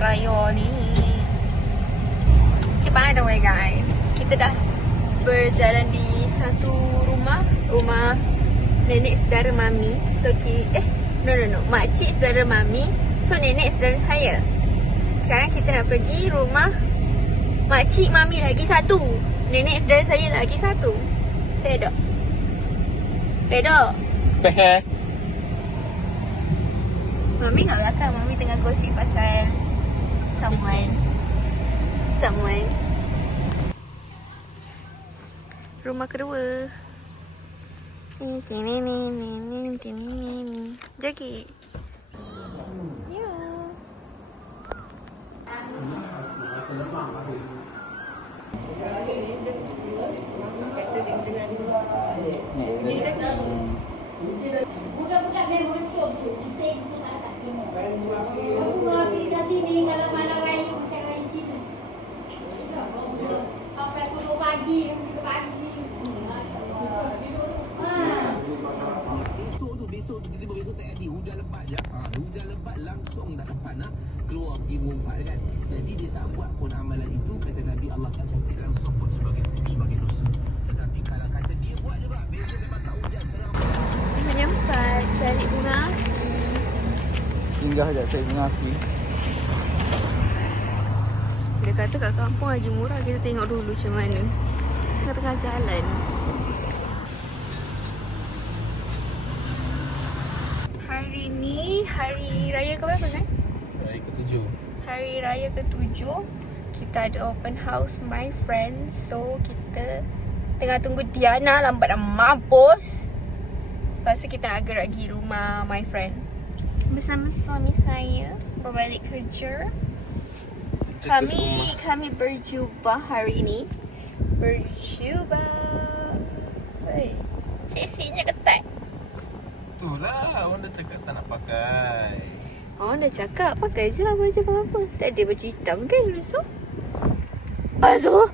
raya ni. Okay, by the way guys, kita dah berjalan di satu rumah nenek saudara mami. So no, makcik saudara mami. So nenek saudara saya. Sekarang kita nak pergi rumah makcik mami lagi satu, nenek saudara saya lagi satu. Pedok. Mami kat belakang, mami tengah gosip pasal someone. Rumah kedua. Joget. Ya. Budak-budak memang cuba bising tu tak ada. Aku mau pergi ke sini kalau malam raya macam raya Cina. Sampai pukul pagi, 3 pagi. Besok tiba-tiba besok tak jadi, hujan lebat je. Hujan lebat langsung tak dapat nak keluar pergi mumpat kan. Jadi dia tak buat pun amalan itu, kata Nabi Allah tak cantikkan sopot sebagai dosa. Tetapi kalau kata dia buat juga, besok memang tak hujan terang. Menyempat cari bunga api. Singgah sekejap cari bunga api. Dia kata kat kampung lagi murah, kita tengok dulu macam mana. Kat tengah jalan. Hari ni hari raya ke berapa Zai? Raya ke-7. Hari raya ke-7. Kita ada open house my friends. So kita tengah tunggu Diana, lambat dah mampus. Lepas tu kita nak gerak pergi rumah my friend bersama suami saya berbalik kerja. Kami berjubah hari ni. Berjubah. Hei, seksinya ketat. Itulah, orang dah cakap tak nak pakai. Orang dah cakap pakai je lah baju apa-apa. Tak ada baju hitam kan besok? Azul.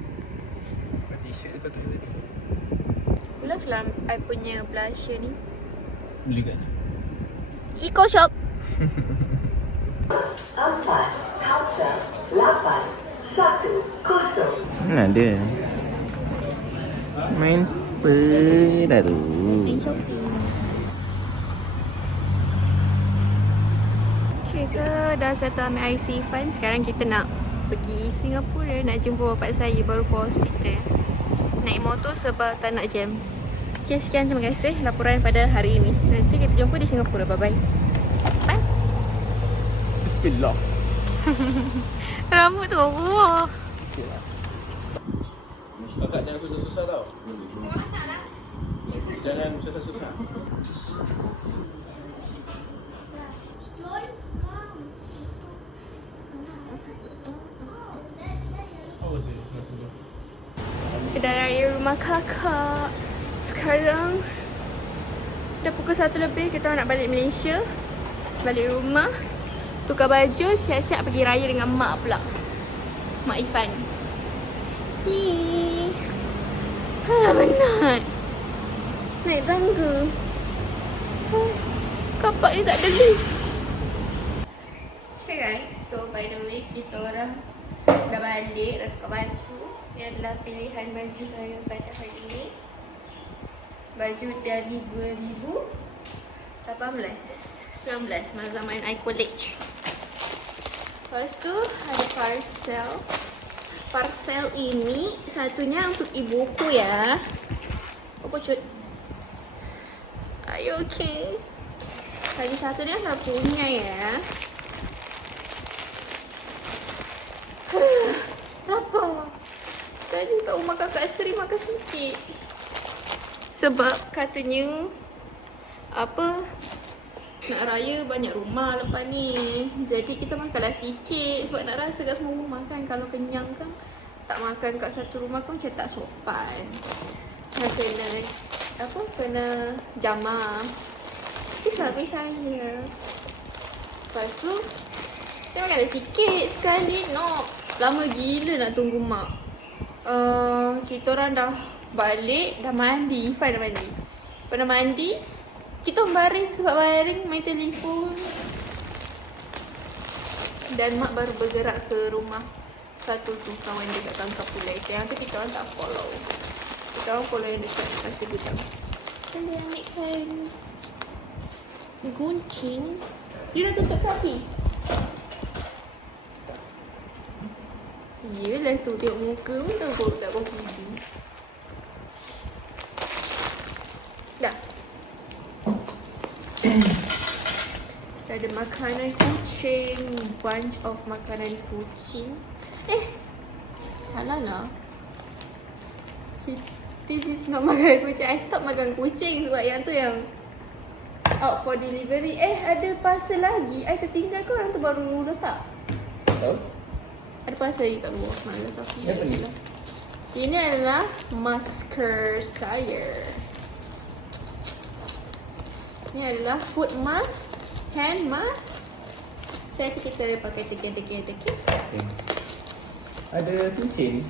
Pakai t-shirt kau tu tadi. Love lah I punya blusher ni. Beli kat ni. Eco Shop. 4, Hampshire, 8, 1, kosong. Mana ada? Main apa dah tu? Main shopping. Kita dah settle ambil IC fund. Sekarang kita nak pergi Singapura. Nak jumpa bapak saya baru ke hospital. Naik motor sebab tak nak jam. Okay, sekian, terima kasih laporan pada hari ini. Nanti kita jumpa di Singapura. Bye-bye. Bye. Bismillah. Rambut tu wah. Bismillah. Kakak jangan susah-susah tau. Jangan susah-susah. Kedai raya rumah kakak. Sekarang dah pukul 1 lebih. Kita orang nak balik Malaysia. Balik rumah. Tukar baju. Siap-siap pergi raya dengan mak pula. Mak Ifan. Hii. Penat. Naik tangga. Kapak ni tak ada lift. Okay guys. So by the way, kita orang dah balik. Dah tukar baju. Ini adalah pilihan baju saya pada hari ini. Baju dari 2018 19 masa zaman I college. Lepas tu ada parcel ini satunya untuk ibuku ya. Apa cut? Are you okay? Lagi satu dia saya punya ya. Berapa? Tadi kat rumah kakak Seri makan sikit. Sebab katanya apa, nak raya banyak rumah lepas ni. Jadi kita makanlah sikit sebab nak rasa kat semua rumah kan. Kalau kenyang kan tak makan kat satu rumah kan macam tak sopan. Saya kena apa, kena jamah. Itu suami saya. Lepas tu saya makanlah sikit sekali. No, lama gila nak tunggu mak. Kita orang dah balik, dah mandi. Ifan dah mandi. Ifan dah mandi. Kita baring sebab baring main telefon. Dan mak baru bergerak ke rumah satu tu, kawan dia kat Tangkap Pulai. Yang tu kita orang tak follow. Kita orang follow yang dekat Pasir Gudang. Dan dia ambilkan gunting. Dia dah tutup kaki. Yelah tu, tengok muka pun tahu kau kat bawah hidung. Dah. Dah ada makanan kucing. Bunch of makanan kucing. Salah lah. This is not makanan kucing. I thought makan kucing sebab yang tu yang out for delivery. Ada parcel lagi. I tertinggal ke orang tu baru letak? Tahu? Ada parcel lagi kat luar. Malas aku. Apa ni? Ini adalah masker saya. Ini adalah foot mask, hand mask. Saya kita pakai teki-teki. Okay. Ada cincin.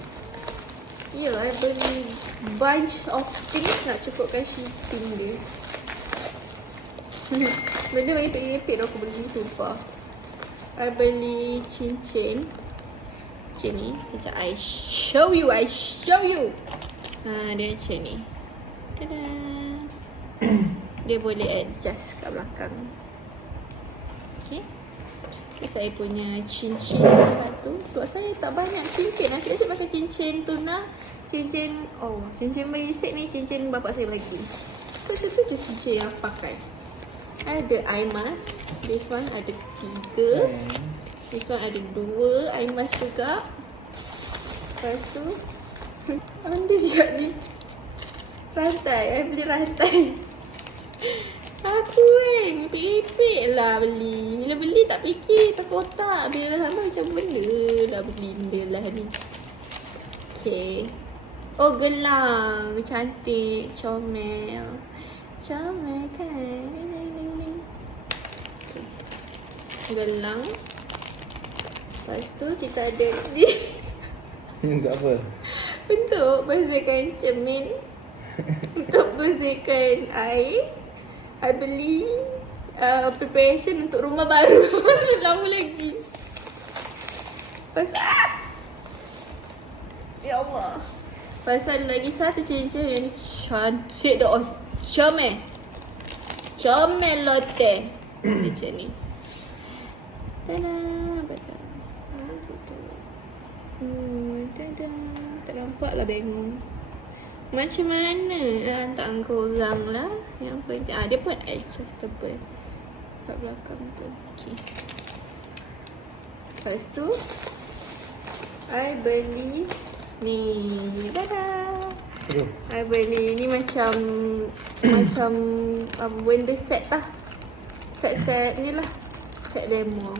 Ya, I beli bunch of things nak cukupkan shipping dia. Benda merepek-merepek dah aku beli, sumpah. I beli cincin. Macam ni. Sekejap, I show you. Dia macam ni. Tada. Dia boleh adjust kat belakang. Okay. Ini saya punya cincin satu. Sebab saya tak banyak cincin. Nanti saya pakai cincin tuna. Cincin merisik ni. Cincin bapak saya lagi. So, itu je cincin yang pakai. Ada eye mask. This one ada 3. This one ada 2 eye mask juga. Lepas tu Anda siap ni rantai. I beli rantai. Aku ipik-ipik lah beli. Bila beli tak fikir, tak kotak. Bila dah sama macam benda dah beli benda lah ni. Okay. Oh, gelang. Cantik. Comel kan. Okay. Gelang. Lepas tu kita ada ni. Untuk apa? Untuk bersihkan cermin. Untuk bersihkan air. I beli preparation untuk rumah baru. Lama lagi. Ya Allah. Pasal lagi satu cincin yang cantik dah. Comel lote. Macam ni. Tada. Tada. Tak nampak lah bengong. Macam mana hantar korang lah. Yang penting dia pun adjustable kat belakang tu. Okay. Lepas tu I beli ni. Dadah. I beli ni macam benda set lah. Set ni lah. Set demo.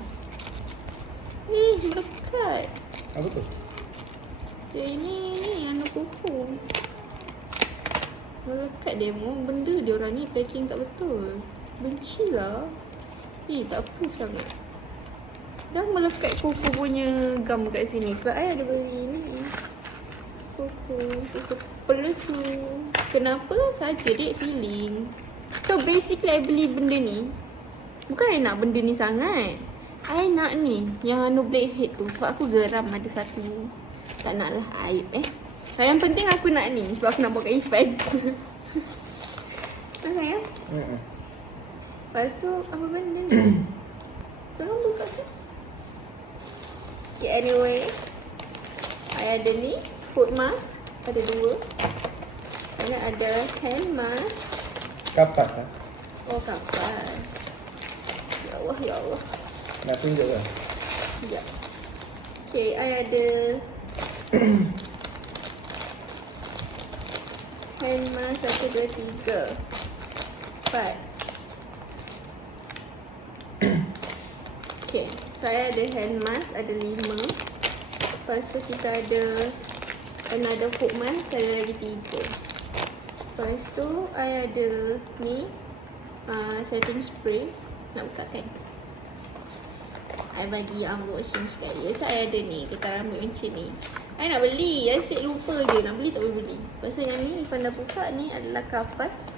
Melekat. Apa tu? Ini anu kuku. Melekat demo. Benda dia orang ni packing tak betul. Benci lah. Tak puas sangat. Dah melekat kuku punya gam kat sini. Sebab I ada beli ni. Kuku pelusu. Kenapa? Saja dia feeling. So basically I beli benda ni. Bukan I nak benda ni sangat. I nak ni. Yang anu blackhead tu. Sebab aku geram ada satu. Tak nak lah aib Yang penting aku nak ni. Sebab aku nak buat kat Ifan. Sayang. Lepas tu apa benda ni? Tolong buka tu. Okay, anyway. I ada ni foot mask. Ada 2. Ini ada hand mask. Kapas lah. Oh, kapas. Ya Allah. Nak tunjuk ke? Ya. Okay, I ada hand mask 1, 2, 3, 4. Okay, saya ada hand mask ada 5. Lepas tu kita ada another foot mask ada lagi 3. Lepas tu I ada ni setting spray. Nak buka kan? I bagi unboxing sekali. Saya ada ni getah rambut macam ni. I nak beli. I asyik lupa je. Nak beli tak boleh beli. Pasal yang ni Ifan dah buka ni adalah kapas.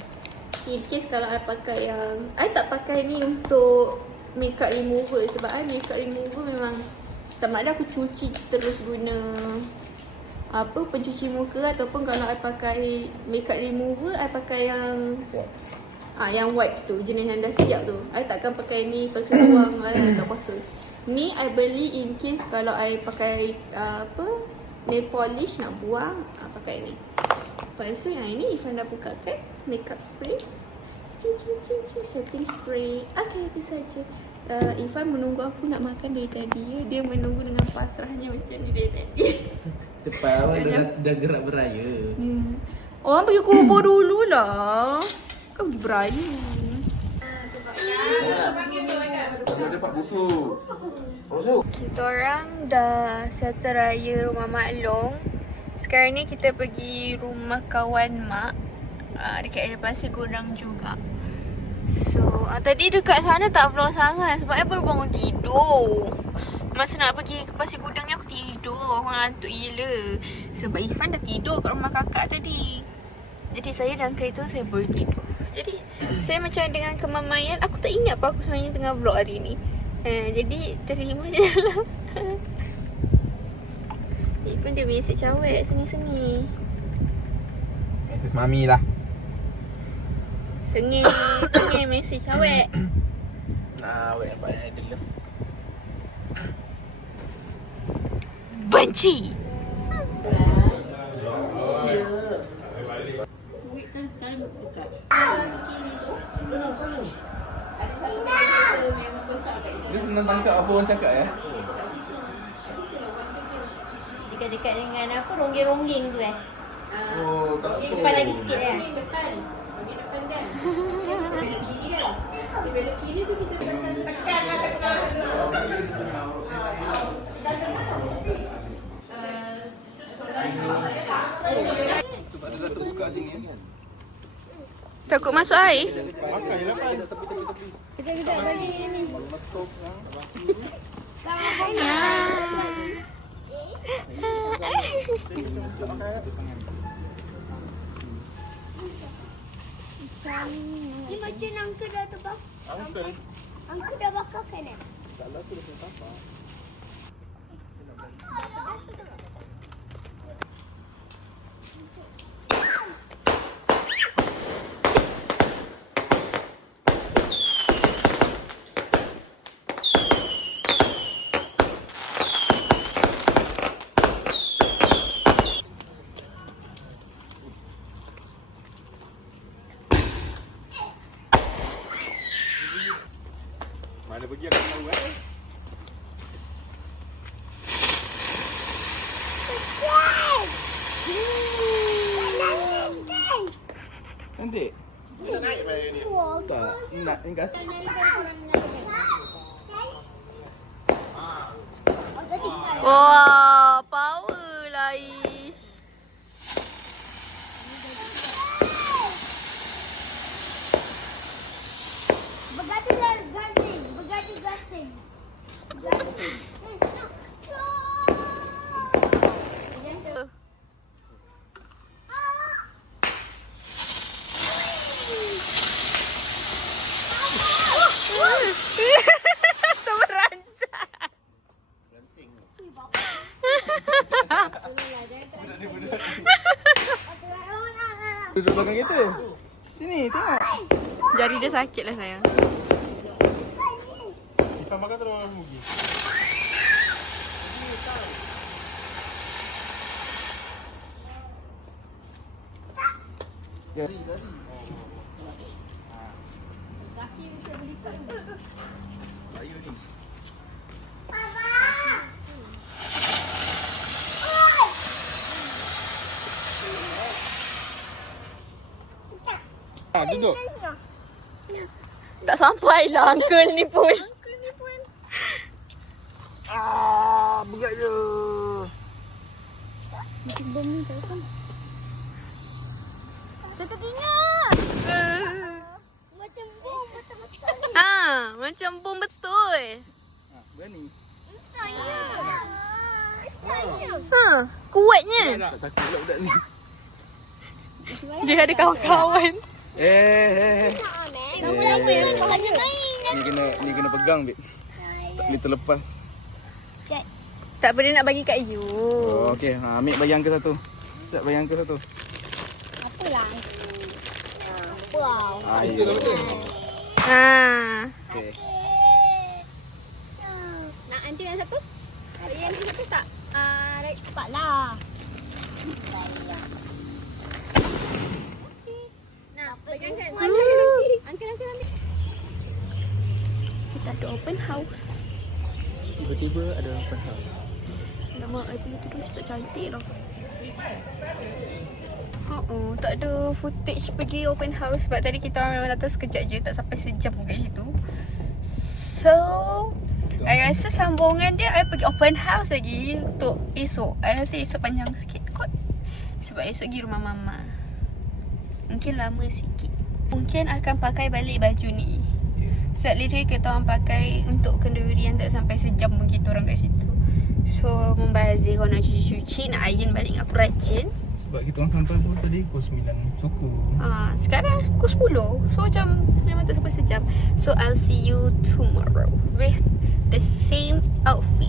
In case kalau I pakai yang I tak pakai ni untuk makeup remover sebab makeup remover memang sama ada aku cuci terus guna apa pencuci muka ataupun kalau I pakai makeup remover I pakai yang yang wipes tu, jenis yang dah siap tu. I takkan pakai ni lepas tu buang tak puasa. Ni I beli in case kalau I pakai nail polish nak buang, pakai ni. Lepas tu yang ini Ifan dah buka kan makeup spray. Setting spray. Okay, itu saja. Ifan menunggu aku nak makan dari tadi. Dia menunggu dengan pasrahnya macam ni dari tadi. Cepat awak dah gerak beraya. Orang pergi kubur dulu lah. Kau pergi beraya. Dia dapat busuk. Busuk. Kita orang dah settle raya rumah Mak Long. Sekarang ni kita pergi rumah kawan Mak dekat Pasir Gudang juga. So tadi dekat sana tak vlog sangat sebab I baru bangun tidur. Masa nak pergi ke Pasir Gudang ni aku tidur. Aku ngantuk gila. Sebab Ifan dah tidur kat rumah kakak tadi. Jadi saya dalam kereta saya baru tidur. Jadi saya macam dengan kemamaian, aku tak ingat apa aku sebenarnya tengah vlog hari ni. Jadi terima je lah. Ifan dia mesej cawek sengih-sengih. Mesej mami lah. Sengih mesej cawek. Nah, awak nampak ada love. Benci. Dia senang tangkap apa orang cakap ya. Dekat-dekat dengan apa ronggeng-ronggeng tu Oh, tak tahu. Depan lagi sikit ya. Sebab dia dah terbuka sini kan. Takut masuk air? Makan je lah kan. Kejap bagi ni. Ni macam angka dah terbakar. Angka dah bakar kan eh? Kalau tu dah kena tapar. Mana pergi aku tahu Nanti. Dia naik bayar ni. Tak. Nak ni kasih. Wah, power lah Ish. Bergading-gading. Duduk belakang kita. Sini, tengok. Jari dia sakit lah sayang. Ifan makan terus orang pergi. Duduk. Tak sampai lah uncle ni pun. Berat je. Macam bom betul. Berani. Kuatnya. Tak takut pula budak ni. Dia ada kawan-kawan. Eh. Kamu apa yang kau hanya main Ni kena pegang, babe. Tak boleh terlepas. Tak boleh nak bagi kat you. Oh, okey. Ha, ambil bagi Uncle satu. Sekejap bagi Uncle satu. Apalah. Wow. Itu lah betul. Ha. Okey. Nak anti yang satu? Bagi anti satu tak? Right. Cepatlah. Nak bagi Uncle. Uncle ambil. Kita ada open house. Tiba-tiba ada open house. Nama I punya tudung cakap cantik lah. Tak ada footage pergi open house sebab tadi kita orang memang datang sekejap je, tak sampai sejam pun kat situ. So, I rasa sambungan dia I pergi open house lagi untuk esok. I rasa esok panjang sikit kot. Sebab esok pergi rumah mama. Mungkin lama sikit. Mungkin akan pakai balik baju ni. Sebab literally kita orang pakai untuk kenduri yang tak sampai sejam pun kita orang kat situ. So, membazir kalau nak cuci-cuci, nak iron balik dengan aku rajin. Sebab kita orang sampai pun tadi pukul 9 suku. Sekarang pukul 10. So, macam memang tak sampai sejam. So, I'll see you tomorrow with the same outfit.